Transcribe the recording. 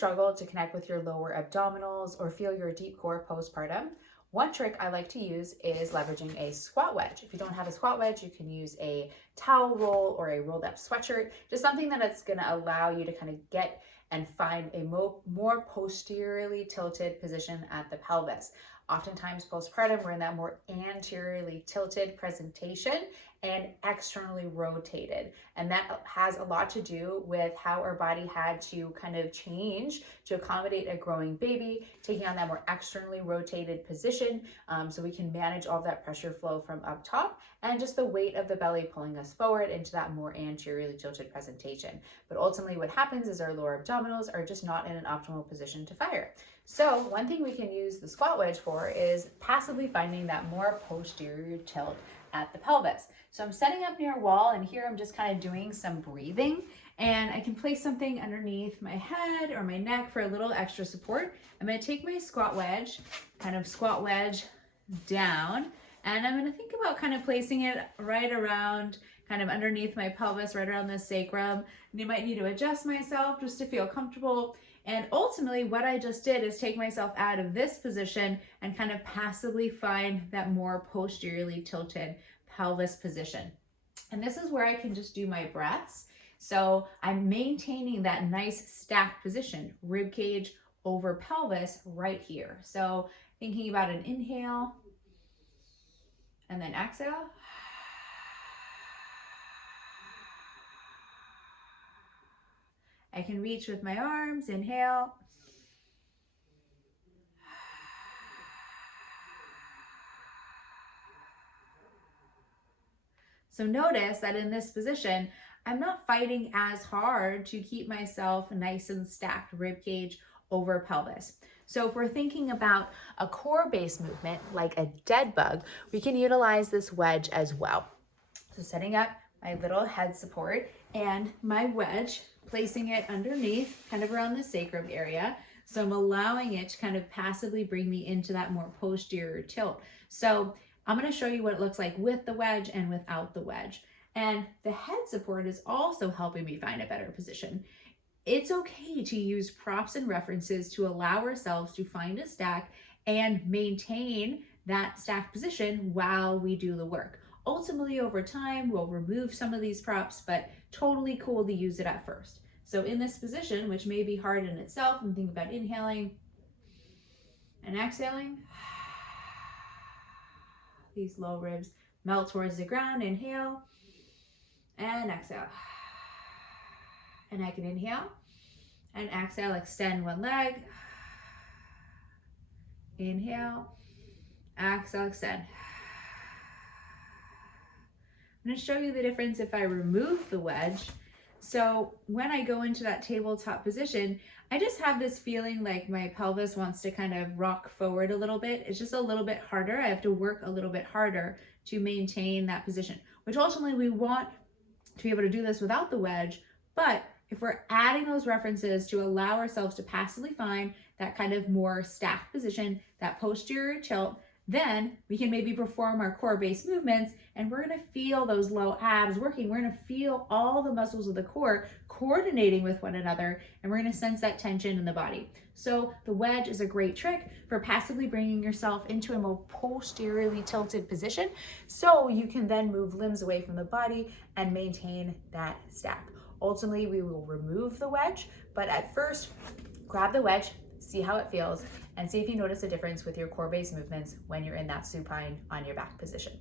struggle to connect with your lower abdominals or feel your deep core postpartum, one trick I like to use is leveraging a squat wedge. If you don't have a squat wedge, you can use a towel roll or a rolled up sweatshirt, just something that's going to allow you to kind of get and find a more posteriorly tilted position at the pelvis. Oftentimes postpartum, we're in that more anteriorly tilted presentation and externally rotated. And that has a lot to do with how our body had to kind of change to accommodate a growing baby, taking on that more externally rotated position so we can manage all of that pressure flow from up top and just the weight of the belly pulling us forward into that more anteriorly tilted presentation. But ultimately what happens is our lower abdominals are just not in an optimal position to fire. So one thing we can use the squat wedge for is passively finding that more posterior tilt at the pelvis. So I'm setting up near a wall, and here I'm just kind of doing some breathing, and I can place something underneath my head or my neck for a little extra support. I'm going to take my squat wedge, kind of squat wedge down, and I'm going to think about kind of placing it right around, kind of underneath my pelvis, right around the sacrum. And you might need to adjust myself just to feel comfortable. And ultimately what I just did is take myself out of this position and kind of passively find that more posteriorly tilted pelvis position. And this is where I can just do my breaths. So I'm maintaining that nice stacked position, rib cage over pelvis right here. So thinking about an inhale and then exhale. I can reach with my arms, inhale. So notice that in this position, I'm not fighting as hard to keep myself nice and stacked, rib cage over pelvis. So if we're thinking about a core-based movement like a dead bug, we can utilize this wedge as well. So setting up my little head support and my wedge, placing it underneath, kind of around the sacrum area. So I'm allowing it to kind of passively bring me into that more posterior tilt. So I'm going to show you what it looks like with the wedge and without the wedge. And the head support is also helping me find a better position. It's okay to use props and references to allow ourselves to find a stack and maintain that stacked position while we do the work. Ultimately, over time, we'll remove some of these props, but totally cool to use it at first. So in this position, which may be hard in itself, and think about inhaling and exhaling. These low ribs melt towards the ground. Inhale and exhale. And I can inhale and exhale, extend one leg. Inhale, exhale, extend. I'm going to show you the difference if I remove the wedge. So when I go into that tabletop position, I just have this feeling like my pelvis wants to kind of rock forward a little bit. It's just a little bit harder. I have to work a little bit harder to maintain that position, which ultimately we want to be able to do this without the wedge. But if we're adding those references to allow ourselves to passively find that kind of more stacked position, that posterior tilt, then we can maybe perform our core-based movements, and we're going to feel those low abs working. We're going to feel all the muscles of the core coordinating with one another, and we're going to sense that tension in the body. So the wedge is a great trick for passively bringing yourself into a more posteriorly tilted position so you can then move limbs away from the body and maintain that stack. Ultimately, we will remove the wedge, but at first, grab the wedge, see how it feels, and see if you notice a difference with your core-based movements when you're in that supine on your back position.